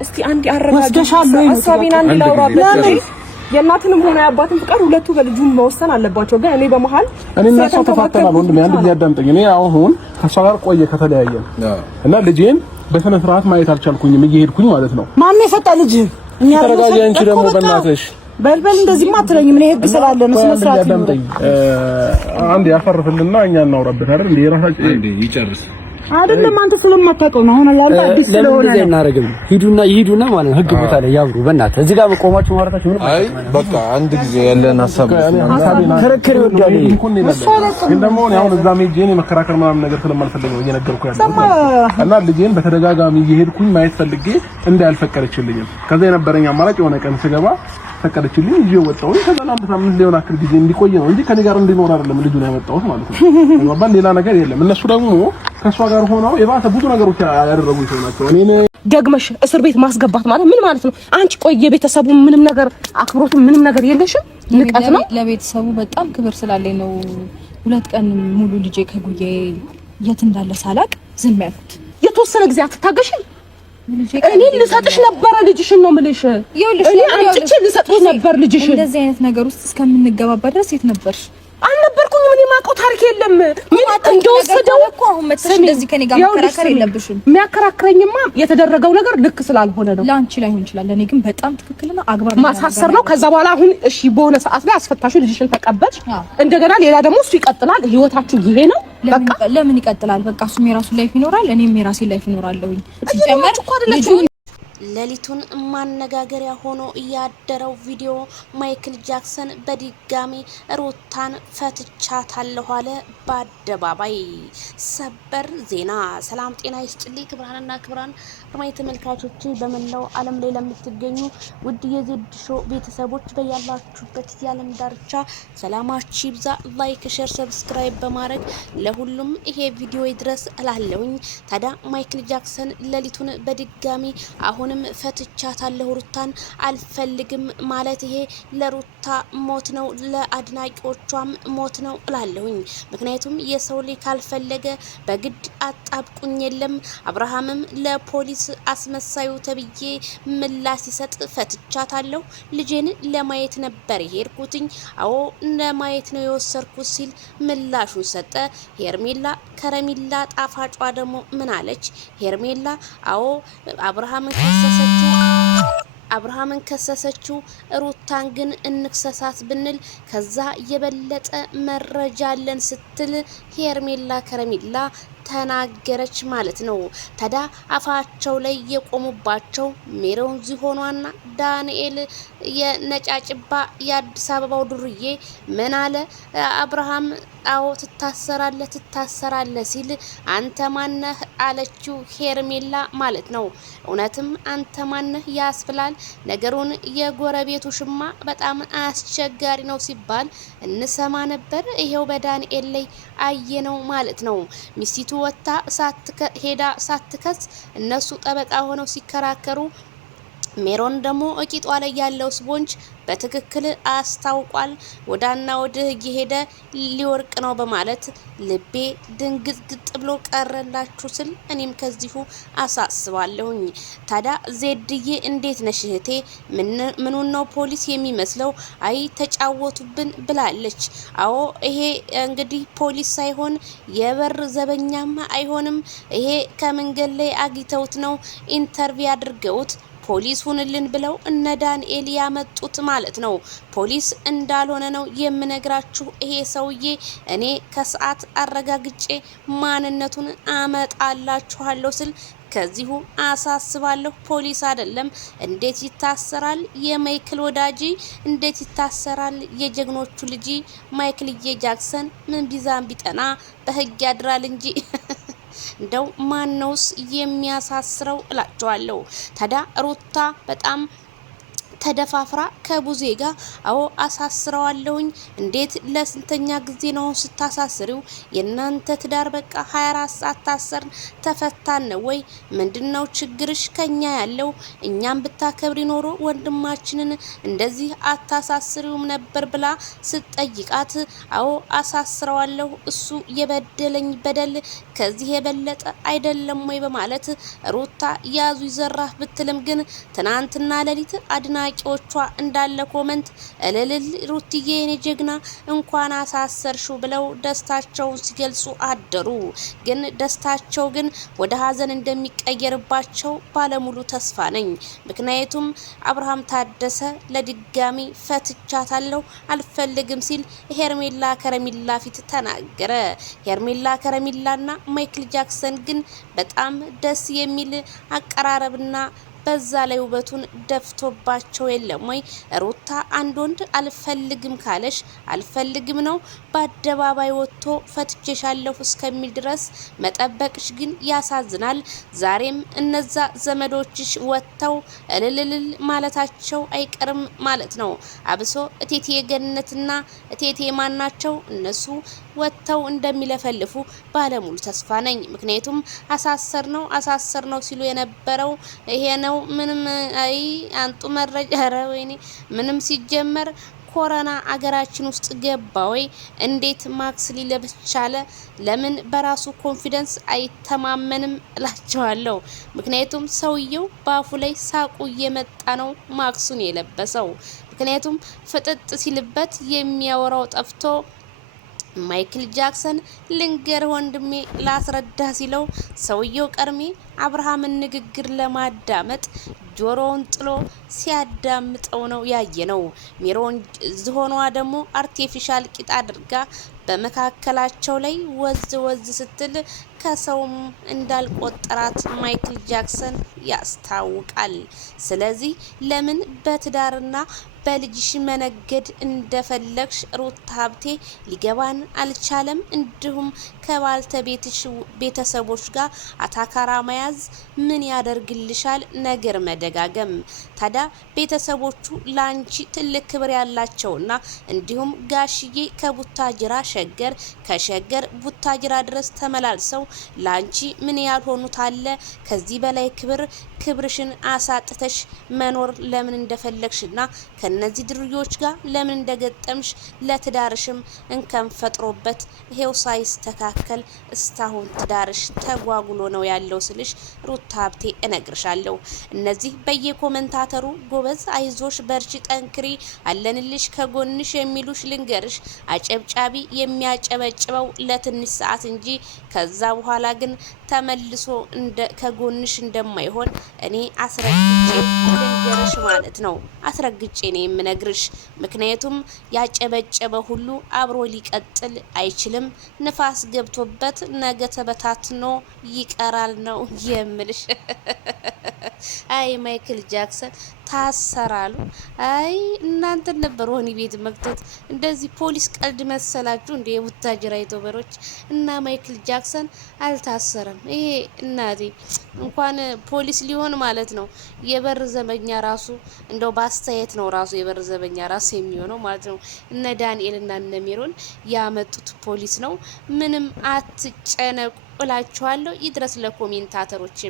እስቲ አንዴ አረጋግጥ ሐሳቤን አንዴ ላውራበት የእናትንም ሆነ የአባትን ፍቃድ ሁለቱ በልጁን መወሰን አለባቸው ግን እኔ በመሃል እኔና እሷ ተፋተናል ወንድሜ አንድ ሊያዳምጠኝ እኔ አሁን ከሷ ጋር ቆየ ከተለያየን እና ልጄን በስነ ስርዓት ማየት አልቻልኩኝም እየሄድኩኝ ማለት ነው ማን የሰጣ ልጅ እኛ ተረጋጊ አንቺ ደግሞ በእናትሽ በልበል እንደዚህ ማትለኝ ምን ህግ ስላለ ነው ስነ ስርዓት ያዳምጠኝ አንዴ ያፈርፍልና እኛ እናውራበት አይደል እንዴ ራሳችን እንዴ ይጨርስ አይደለም አንተ ስለማታውቀው ነው አሁን አላልኩ አዲስ ስለሆነ ለምን እናረጋግም ይሄዱና ማለት ህግ ቦታ ላይ ያብሩ በእናትህ እዚህ ጋር መቆማችሁ ማውራታችሁ ምን አይ በቃ አንድ ጊዜ ያለን ሐሳብ ክርክር ይወዳል ግን ደግሞ አሁን እዛ ሜጄን የመከራከር ምናምን ነገር ስለማልፈልግ ነው እየነገርኩ ያለው እና ልጄን በተደጋጋሚ እየሄድኩኝ ማየት ፈልጌ እንዳልፈቀደችልኝ ከዛ የነበረኝ አማራጭ የሆነ ቀን ስገባ ፈቀደችልኝ ይዤው ወጣሁ ከዛ አንድ ሳምንት ሊሆን አክል ጊዜ እንዲቆይ ነው እንጂ ከኔ ጋር እንዲኖር አይደለም ልጁን ያመጣሁት ማለት ነው ባባ ሌላ ነገር የለም እነሱ ደግሞ ከሷ ጋር ሆነው የባሰ ብዙ ነገሮች ያደረጉ ይሆናቸው እኔን ደግመሽ እስር ቤት ማስገባት ማለት ምን ማለት ነው አንቺ ቆይ የቤተሰቡ ምንም ነገር አክብሮቱ ምንም ነገር የለሽም ንቀት ነው ለቤተሰቡ በጣም ክብር ስላለኝ ነው 2 ቀን ሙሉ ልጄ ከጉዬ የት እንዳለ ሳላቅ ዝም ያልኩት የተወሰነ ጊዜ አትታገሽኝ እኔ ልሰጥሽ ነበር ልጅሽን ነው የምልሽ እኔ አንቺ ልሰጥሽ ነበር ልጅሽን እንደዚህ አይነት ነገር ውስጥ እስከምንገባባ ድረስ የት ነበርሽ አልነበርኩኝ ምን የማውቀው ታሪክ የለም ምን እንደወሰደው እኮ አሁን መጥተሽ እንደዚህ ከኔ ጋር መከራከር የለብሽም የሚያከራክረኝማ የተደረገው ነገር ልክ ስላልሆነ ነው ላንቺ ላይሆን ይችላል እኔ ግን በጣም ትክክልና አግባብ ማሳሰር ነው ከዛ በኋላ አሁን እሺ በሆነ ሰዓት ላይ አስፈታሹ ልጅሽን ተቀበልሽ እንደገና ሌላ ደግሞ እሱ ይቀጥላል ህይወታችሁ ይሄ ነው በቃ ለምን ይቀጥላል በቃ እሱም የራሱ ላይፍ ይኖራል እኔም የራሴ ላይፍ ይኖራልኝ ሲጀመር ሌሊቱን ማነጋገሪያ ሆኖ ያደረው ቪዲዮ ማይክል ጃክሰን በድጋሚ ሩታን ፈትቻታለሁ አለ በአደባባይ ሰበር ዜና ሰላም ጤና ይስጥልኝ ክብራንና ክብራን አድማጭ ተመልካቾች በመላው ዓለም ላይ ለምትገኙ ውድ የዜድ ሾው ቤተሰቦች በያላችሁበት የዓለም ዳርቻ ሰላማችሁ ይብዛ ላይክ ሼር ሰብስክራይብ በማድረግ ለሁሉም ይሄ ቪዲዮ ይድረስ እላለሁኝ ታዲያ ማይክል ጃክሰን ሌሊቱን በድጋሚ አሁንም ፈትቻታለሁ ሩታን አልፈልግም ማለት ይሄ ለሩታ ሞት ነው ለአድናቂዎቿም ሞት ነው እላለሁኝ ምክንያቱም የሰው ልጅ ካልፈለገ በግድ አጣብቁኝ የለም አብርሃምም ለፖሊስ አስመሳዩ ተብዬ ምላሽ ሲሰጥ ፈትቻታለሁ ልጄን ለማየት ነበር የሄድኩትኝ አዎ ለማየት ነው የወሰድኩት ሲል ምላሹን ሰጠ ሄርሜላ ከረሚላ ጣፋጯ ደግሞ ምን አለች ሄርሜላ አዎ አብርሃምን ከሰሰችው ሩታን ግን እንክሰሳት ብንል ከዛ የበለጠ መረጃ አለን ስትል ሄርሜላ ከረሚላ ተናገረች ማለት ነው ታዲያ አፋቸው ላይ የቆሙባቸው ሜሮን ዚሆኗና ዳንኤል የነጫጭባ የአዲስ አበባው ዱርዬ ምን አለ አብርሃም አዎ ትታሰራለህ ሲል አንተ ማነህ አለችው ሄርሜላ ማለት ነው እውነትም አንተ ማነህ ያስብላል ነገሩን የጎረቤቱ ሽማ በጣም አስቸጋሪ ነው ሲባል እንሰማ ነበር ይሄው በዳንኤል ላይ አየነው ማለት ነው ሚስቱ ወጣ ሳትከስ እነሱ ጠበቃ ሆነው ሲከራከሩ ሜሮን ደግሞ እቂጧ ላይ ያለው ስፖንጅ በትክክል አስታውቋል ወዳና ወዲህ እየሄደ ሊወርቅ ነው በማለት ልቤ ድንግጥግጥ ብሎ ቀረላችሁ ስል እኔም ከዚሁ አሳስባለሁኝ ታዲያ ዜድዬ እንዴት ነሽ እህቴ ምኑን ነው ፖሊስ የሚመስለው አይ ተጫወቱብን ብላለች አዎ ይሄ እንግዲህ ፖሊስ ሳይሆን የበር ዘበኛማ አይሆንም ይሄ ከመንገድ ላይ አግኝተውት ነው ኢንተርቪው አድርገውት ፖሊስ ሁንልን ብለው እነ ዳንኤል ያመጡት ማለት ነው ፖሊስ እንዳልሆነ ነው የምነግራችሁ ይሄ ሰውዬ እኔ ከሰዓት አረጋግጬ ማንነቱን አመጣላችኋለሁ ስል ከዚሁ አሳስባለሁ ፖሊስ አይደለም እንዴት ይታሰራል የማይክል ወዳጂ እንዴት ይታሰራል የጀግኖቹ ልጅ ማይክል ጃክሰን ምን ቢዛም ቢጠና በህግ ያድራል እንጂ እንደው ማነውስ የሚያሳስረው እላችኋለሁ ታዲያ ሩታ በጣም ተደፋፍራ ከቡዜ ጋር አዎ አሳስረዋለሁኝ። እንዴት ለስንተኛ ጊዜ ነው ስታሳስሪው? የናንተ ትዳር በቃ 24 ሰዓት ታሰርን ተፈታን ነው ወይ? ምንድነው ችግርሽ ከኛ ያለው? እኛም ብታከብሪ ኖሮ ወንድማችንን እንደዚህ አታሳስሪውም ነበር ብላ ስትጠይቃት አዎ አሳስረዋለሁ፣ እሱ የበደለኝ በደል ከዚህ የበለጠ አይደለም ወይ በማለት ሩታ ያዙ ይዘራፍ ብትልም ግን ትናንትና ሌሊት አድናቂዎቿ እንዳለ ኮመንት እልል ሩትዬ የኔ ጀግና እንኳን አሳሰርሽው ብለው ደስታቸውን ሲገልጹ አደሩ። ግን ደስታቸው ግን ወደ ሀዘን እንደሚቀየርባቸው ባለሙሉ ተስፋ ነኝ። ምክንያቱም አብርሃም ታደሰ ለድጋሚ ፈትቻታለሁ አልፈልግም ሲል ሄርሜላ ከረሚላ ፊት ተናገረ። ሄርሜላ ከረሚላና ማይክል ጃክሰን ግን በጣም ደስ የሚል አቀራረብና በዛ ላይ ውበቱን ደፍቶባቸው የለም ወይ? ሩታ አንድ ወንድ አልፈልግም ካለሽ አልፈልግም ነው፣ በአደባባይ ወጥቶ ፈትቼሻለሁ እስከሚል ድረስ መጠበቅሽ ግን ያሳዝናል። ዛሬም እነዛ ዘመዶችሽ ወጥተው እልልል ማለታቸው አይቀርም ማለት ነው። አብሶ እቴቴ ገነትና እቴቴ ማናቸው እነሱ ወጥተው እንደሚለፈልፉ ባለሙሉ ተስፋ ነኝ። ምክንያቱም አሳሰር ነው ሲሉ የነበረው ይሄ ነው። ምንም አይ አንጡ መረጃ ወይኔ ምንም ሲጀመር ኮሮና አገራችን ውስጥ ገባ ወይ? እንዴት ማክስ ሊለብስ ቻለ? ለምን በራሱ ኮንፊደንስ አይተማመንም እላቸዋለሁ። ምክንያቱም ሰውየው ባፉ ላይ ሳቁ እየመጣ ነው ማክሱን የለበሰው። ምክንያቱም ፍጥጥ ሲልበት የሚያወራው ጠፍቶ ማይክል ጃክሰን ልንገር ወንድሜ ላስረዳ ሲለው ሰውየው ቀርሜ አብርሃምን ንግግር ለማዳመጥ ጆሮውን ጥሎ ሲያዳምጠው ነው ያየነው። ሚሮን ዝሆኗ ደግሞ አርቲፊሻል ቂጥ አድርጋ በመካከላቸው ላይ ወዝ ስትል ከሰውም እንዳልቆጠራት ማይክል ጃክሰን ያስታውቃል። ስለዚህ ለምን በትዳርና በልጅሽ መነገድ እንደፈለግሽ ሩታ ሀብቴ ሊገባን አልቻለም። እንዲሁም ከባልተቤትሽ ቤተሰቦች ጋር አታካራ መያዝ ምን ያደርግልሻል? ነገር መደጋገም። ታዲያ ቤተሰቦቹ ላንቺ ትልቅ ክብር ያላቸውና እንዲሁም ጋሽዬ ከቡታጅራ ሸገር ከሸገር ቡታጅራ ድረስ ተመላልሰው ላንቺ ምን ያልሆኑት አለ? ከዚህ በላይ ክብርሽን አሳጥተሽ መኖር ለምን እንደፈለግሽና ከነዚህ ድርዮች ጋር ለምን እንደገጠምሽ ለትዳርሽም እንከን ፈጥሮበት ይሄው ሳይስተካከል እስካሁን ትዳርሽ ተጓጉሎ ነው ያለው ስልሽ ሩታ ሀብቴ እነግርሻለሁ። እነዚህ በየኮመንታተሩ ጎበዝ፣ አይዞሽ፣ በርቺ፣ ጠንክሪ፣ አለንልሽ፣ ከጎንሽ የሚሉሽ ልንገርሽ አጨብጫቢ የሚያጨበጭበው ለትንሽ ሰዓት እንጂ ከዛ በኋላ ግን ተመልሶ ከጎንሽ እንደማይሆን እኔ አስረግጬ ልንገርሽ ማለት ነው። አስረግጬ ነው የምነግርሽ። ምክንያቱም ያጨበጨበ ሁሉ አብሮ ሊቀጥል አይችልም። ንፋስ ገብቶበት ነገ ተበታትኖ ይቀራል ነው የምልሽ። አይ ማይክል ጃክሰን ታሰራሉ። አይ እናንተ ነበር ወህኒ ቤት መክተት። እንደዚህ ፖሊስ ቀልድ መሰላችሁ እንደ የቡታጅራ ዩቲዩበሮች። እና ማይክል ጃክሰን አልታሰረም። ይሄ እናቴ እንኳን ፖሊስ ሊሆን ማለት ነው የበር ዘበኛ ራሱ እንደው ባስተያየት ነው ራሱ የበር ዘበኛ ራሱ የሚሆነው ማለት ነው። እነ ዳንኤል እና እነ ሜሮን ያመጡት ፖሊስ ነው። ምንም አትጨነቁ እላችኋለሁ። ይድረስ ለኮሜንታተሮች።